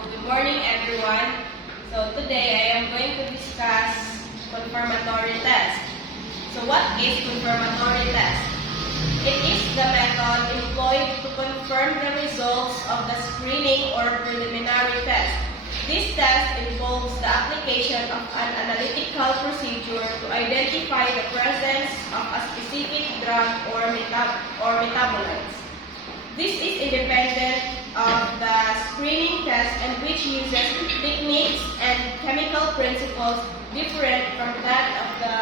good morning everyone. So today I am going to discuss confirmatory test. So what is confirmatory test? It is the method employed to confirm the results of the screening or preliminary test. This test involves the application of an analytical procedure to identify the presence of a specific drug or metabolites. This is independent of the screening test and which uses techniques and chemical principles different from that of the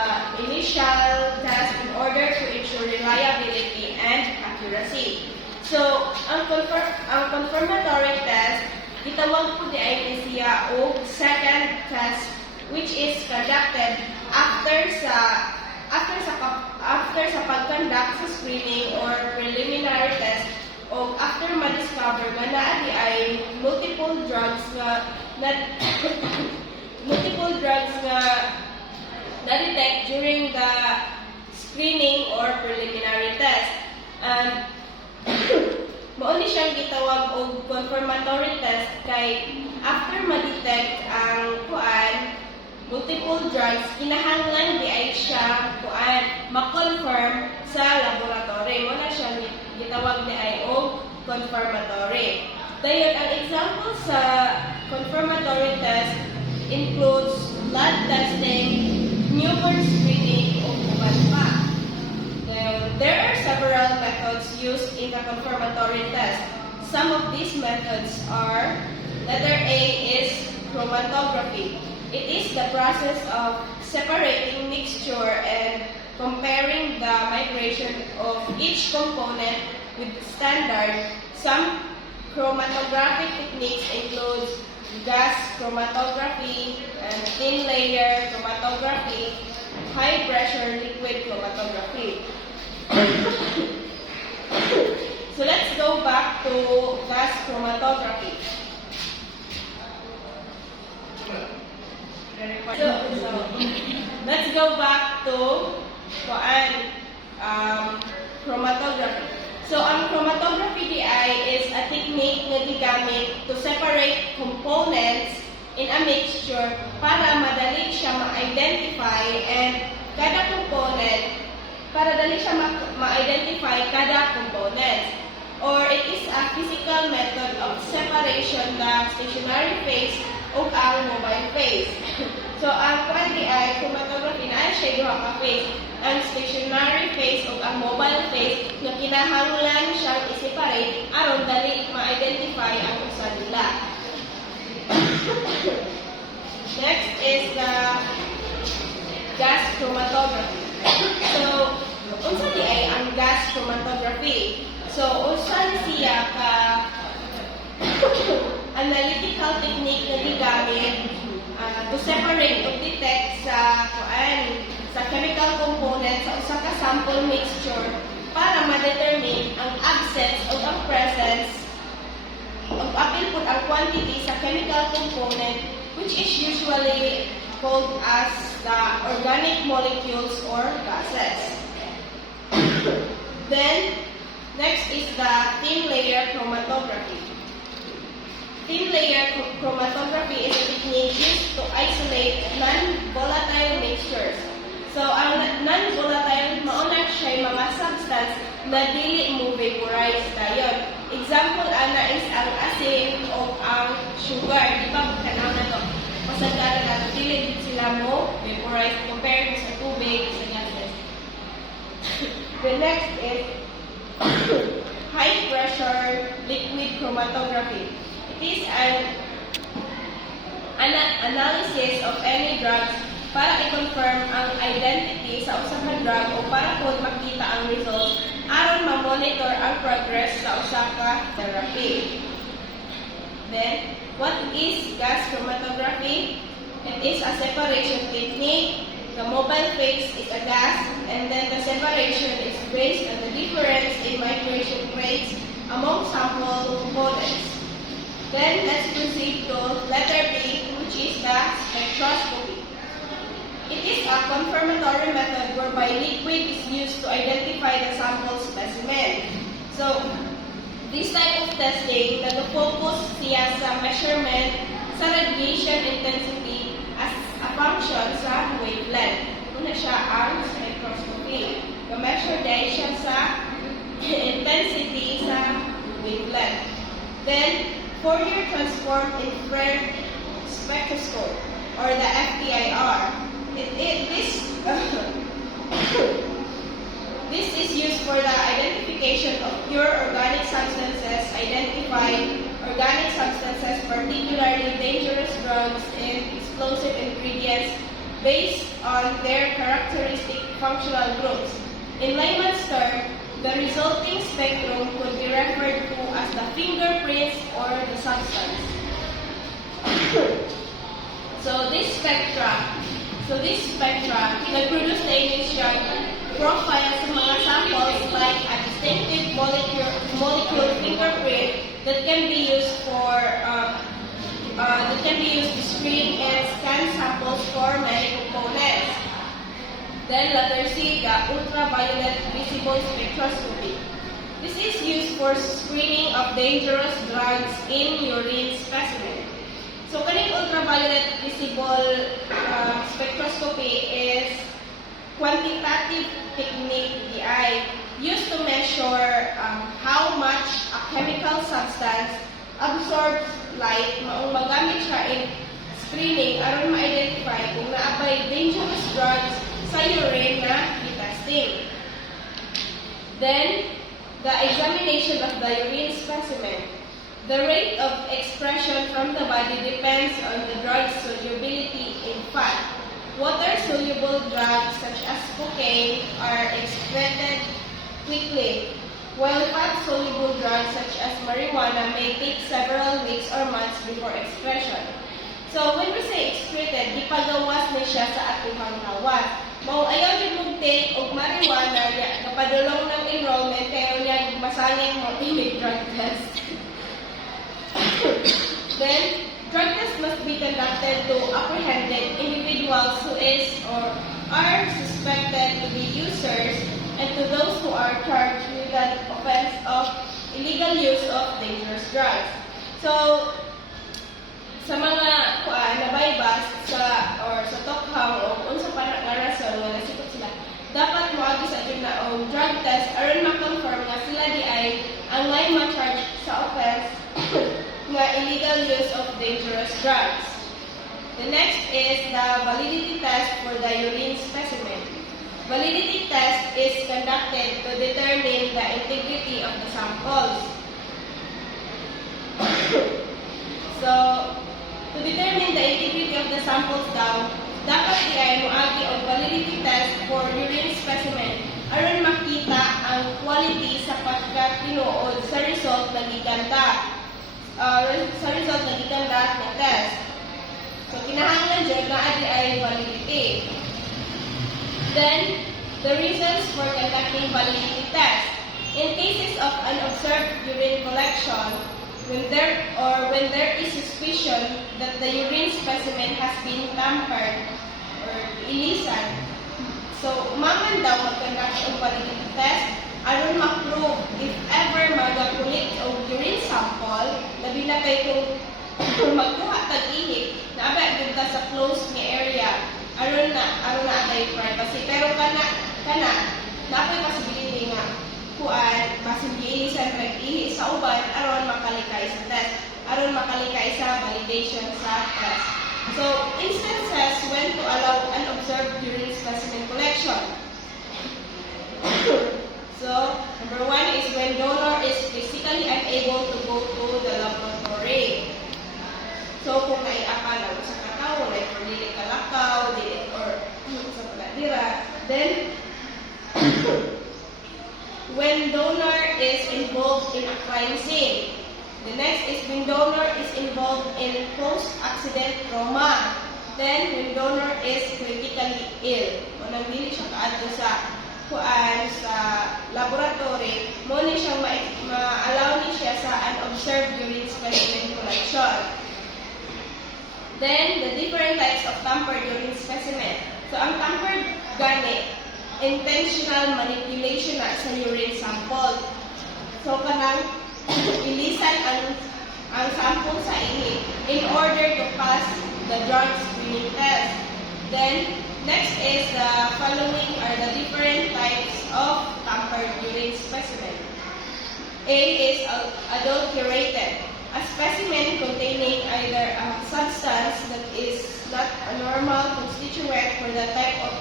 initial test in order to ensure reliability and accuracy. So, ang confirmatory test, gitawag po di ay siya o second test which is conducted after sa pag-conduct sa screening or preliminary test o after ma-discover nga naadi ay multiple drugs nga na-detect during the screening or preliminary test. And mauni siyang gitawag og confirmatory test kay after ma-detect ang multiple drugs, kinahanglan di ay siya ma-confirm sa laboratory. Muna siya gitawag di ay og confirmatory. Dayon, ang example sa confirmatory test includes blood testing, newborn screening, o uban pa. There are several methods used in the confirmatory test. Some of these methods are: letter A is chromatography. It is the process of separating mixture and comparing the migration of each component with standard. Some chromatographic techniques include gas chromatography and thin layer chromatography, high pressure liquid chromatography. So let's go back to gas chromatography. So let's go back to chromatography. So ang chromatography is a technique na gigamit to separate components in a mixture para madali siya ma-identify and kada component, para dali siya ma-identify kada component. Or it is a physical method of separation ng stationary phase o ang mobile phase. So, ang chromatography na siya duha ka phase. Ang stationary phase o ang mobile phase na kinahanglan siyang i-separate aron dali ma-identify ang usa nila. Next is the gas chromatography. So, unsa di ay ang gas chromatography? So, unsa siya ka analytical technique na gigamit to separate o detect sa chemical component sa usa ka sample mixture para ma-determine ang absence o ang presence o apil po ang quantity sa chemical component which is usually called as the organic molecules or gases. Then, next is the thin layer chromatography. Thin layer chromatography is a technique used to isolate non-volatile mixtures. So, ang non-volatile, mauna siya mga substance na dili mo vaporize dayon. Example, ana is ang asin o ang sugar. Di ba, kanaw na to? Pasagdara na, dili sila mo vaporize compared sa tubig, sa gases. The next is high pressure liquid chromatography. It is an analysis of any drugs para i-confirm ang identity sa usa ka drug o para po makita ang results aron ma-monitor ang progress sa usa ka therapy. Then, what is gas chromatography? It is a separation technique. The mobile phase is a gas, and then the separation is based on the difference in migration rates among sample components. Then, let's proceed to letter B, which is the spectroscopy. It is a confirmatory method whereby liquid is used to identify the sample specimen. So, this type of testing, nag-focus siya sa measurement sa radiation intensity as a function sa wavelength. Una siya ang spectroscopy. Measure dahil siya sa intensity sa wavelength. Then, Fourier transform infrared spectroscope or the FTIR. This is used for the identification of pure organic substances, identifying organic substances, particularly dangerous drugs and explosive ingredients based on their characteristic functional groups. In layman's terms, the resulting spectrum could be referred to as the fingerprints or the substance. So this spectra, nag-produce na initial profile sa mga samples like a distinctive molecule fingerprint that can be used to screen and scan samples for many components. Then letter C, the ultraviolet visible spectroscopy. This is used for screening of dangerous drugs in urine specimen. So kaning ultraviolet visible spectroscopy is quantitative technique used to measure how much a chemical substance absorbs light. Maong magamit siya in screening aron ma-identify kung naabay dangerous drugs sa urine na i-testing. Then, the examination of the urine specimen. The rate of expression from the body depends on the drug's solubility in fat. Water-soluble drugs such as cocaine are excreted quickly, while fat-soluble drugs such as marijuana may take several weeks or months before excretion. So, when we say excreted, ipagawas na siya sa atuhang lawas. Mao ayaw din mag-take og marijuana niya, kapadulong ng enrollment, kaya niya masaling mo drug test. Then, drug test must be conducted to apprehended individuals who is or are suspected to be users and to those who are charged with the offense of illegal use of dangerous drugs. So, sa mga nabaybas sa tokhang o unsa pa na rason nga nasikot sila, dapat moagi sa jud na og drug test aron ma-confirm nga sila di ay ang may ma-charge sa offense nga illegal use of dangerous drugs. The next is the validity test for the urine specimen. Validity test is conducted to determine the integrity of the samples. So, to determine the integrity of the samples daw, dapat i-ay moagi og validity test for urine specimen aron makita ang quality sa pagkatinuod sa result na gikanta. Na test. So, kinahanglan dyan na ay validity. Then, the reasons for conducting validity test. In cases of unobserved urine collection, when there is suspicion that the urine specimen has been tampered or ilisan, so maman daw mag-conduct ng validity test aron ma-prove if ever magakulit o urine sample, labi na kayo kung magkuha tag-ihip na abay dito sa closed nga area aron na atay privacy, pero kana napoy possibility nga kuan basin giilisan rag-ihi sa uban aron makalikay sa test, aron makalikay sa validation sa test. So, instances when to allow unobserved urine specimen collection. So, number 1 is when donor is physically unable to go to the laboratory. So, kung naiapa na sa katao, like for dili kalakaw, or sa paladira, then when donor is involved in a crime scene. The next is when donor is involved in post-accident trauma. Then, when donor is critically ill. O nang dili siya kaadto sa laboratory, mo ni siyang ma-allow ni siya sa unobserved urine specimen collection. Then, the different types of tampered urine specimen. So, ang tampered gani, intentional manipulation na sa urine sample. So, kanang ilisan ang sample sa ihi pass the drug screening test. Then, next is the following are the different types of tampered urine specimen. A is adulterated. A specimen containing either a substance that is not a normal constituent for the type of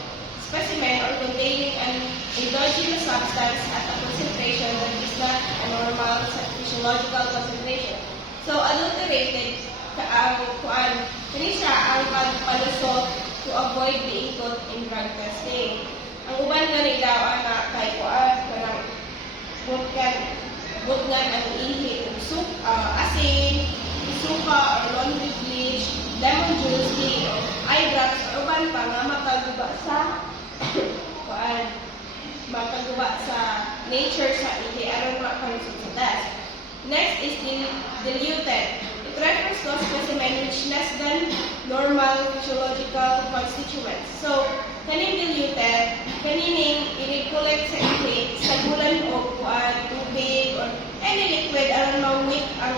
specimen or containing an endogenous substance at a concentration that is not a normal physiological concentration. So, adulterated, kani siya ang pagpalusot to avoid being caught in drug testing. Ang uban nga daw na kay parang butgan ang ihi, asin, suka or laundry bleach, lemon juice, eye drops, or uban pa nga makaguba sa nature sa ihi aron makalusot sa test. Next is diluted. It refers to a specimen which less than normal physiological constituents. So, kaning diluted, kanining i-recollect sa ihi, sa gulan o tubig or any liquid aron ma-weak ang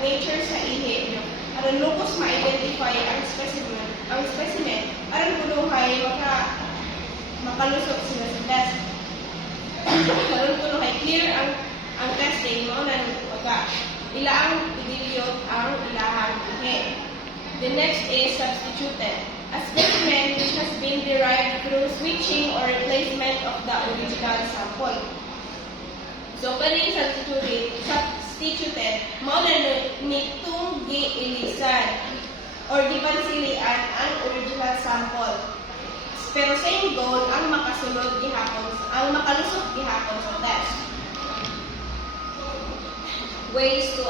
nature sa ihi. Aron lukos ma-identify ang specimen aron kunuhay makalusot sila sa test. Aron kunuhay clear ang testing mo na ilaang i-dilute ang ilahang ihi. The next is substituted. A specimen which has been derived through switching or replacement of the original sample. So, kaning substituted, mao na nitong gi-ilisan or gipansilian ang original sample. Pero same goal ang makalusot gihapon sa test. Ways to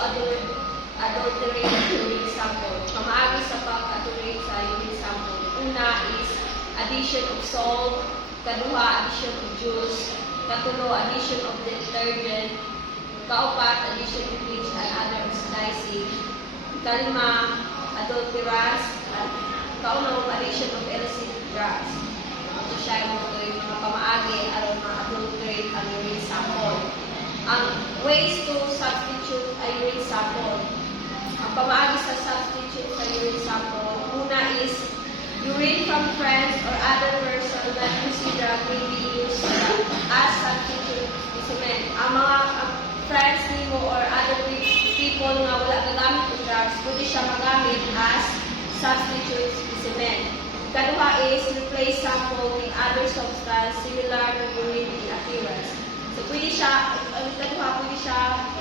adulterate urine sample. Pamaagi sa pag-adulterate sa urine sample. Una is addition of salt, kaduha addition of juice, katulo addition of detergent, kaupat addition of bleach and other oxidizing, kalima adulterants, at kauno addition of illicit drugs. Ito siya yung mga pamaagi aron ma-adulterate ang urine sample. Ang ways to substitute a urine sample. Ang pamaagi sa substitute sa urine sample, una is urine from friends or other person that consider may be used as substitute specimen. Ang mga friends nimo or other people nga wala gagamit ng drugs, pwede siya magamit as substitute specimen. Kaduha is replace sample with other substance similar to urine in appearance. So, pwede siya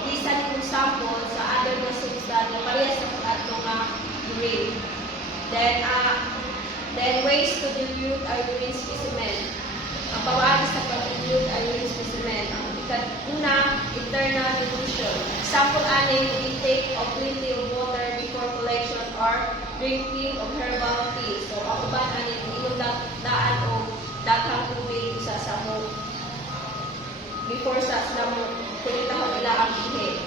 ilisan yung sample sa other na substance na parehas sa ato nga urine. Then ways to dilute a urine specimen. Ang pawagi sa pag-dilute a urine specimen. Ang una, internal dilution. Sample aning intake of plenty of water before collection or drinking of herbal tea. So, ang uban aning inyong daan o daghang tubig sa samok before sa sila mo kunitahon nila ang ihi.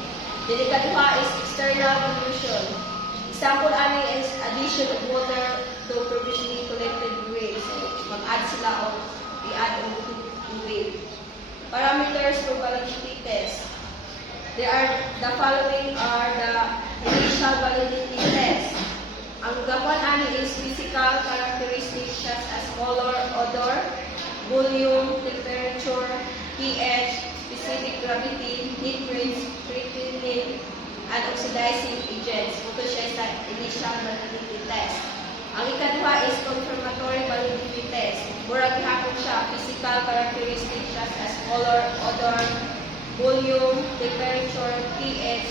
Then, ikaduha is external dilution. Example ani is addition of water to previously collected urine. So, mag-add sila o i-add o urine. Parameters for validity test. The following are the initial validity test. Ang gawan ani is physical characteristics such as color, odor, volume, temperature, pH, specific gravity, heat rates, creatinine, and oxidizing agents. Ito siya sa initial validity test. Ang ikaduha is confirmatory validity test. Murag hapon siya physical characteristics such as color, odor, volume, temperature, pH,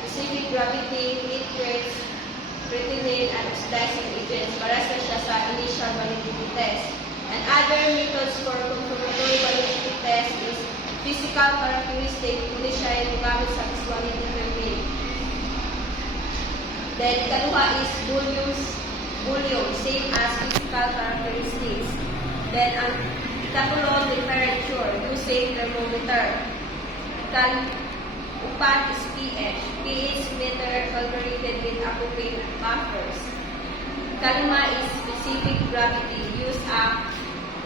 specific gravity, heat rates, creatinine, and oxidizing agents. Para siya sa initial validity test. And other methods for confirmatory validity test is physical characteristic, hindi siya yung gamit sa visually determined. Then, ikaduha is volume, same as physical characteristics. Then, ang ikatulo, temperature, using thermometer. Upat is pH meter calculated with appropriate buffers. Kalima is specific gravity, use a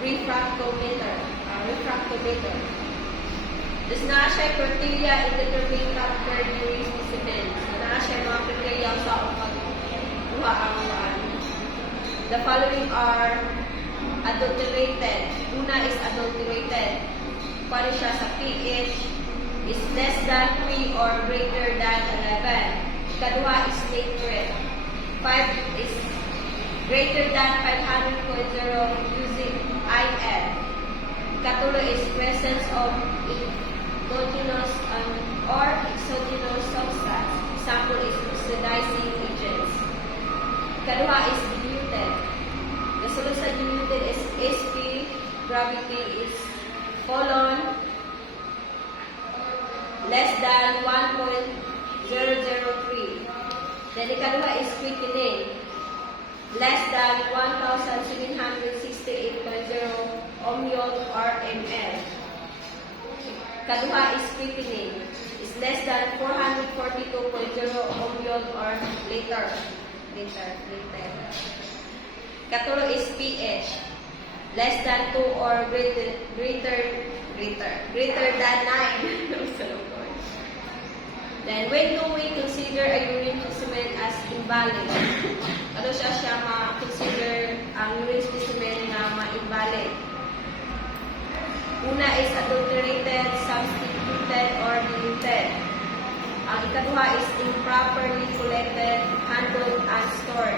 refractometer. Does na siya criteria in determining tampered urine specimen. Na siya mga criteria sa ikaduha ang the following are adulterated. Una is adulterated. Paano siya sa pH is less than 3 or greater than 11. Ikaduha is literate. 5 is greater than 500.0 using IN. Ikatulo is presence of endogenous or exogenous substance. Example is oxidizing agents. Ikaduha is diluted. Kasunod sa diluted is SP, gravity is colon less than 1.003. Then ikaduha is quickening less than 1,768.0 ohmiol or ml. Ikaduha is quickening is less than 442.0 ohmiol or liter. Katulo is pH less than 2 or greater than 9. Then when do we consider a urine specimen as invalid? Ano siya ma-consider ang urine specimen na ma-invalid? Una is adulterated, substituted, or diluted. Ang ikaduha is improperly collected, handled, and stored.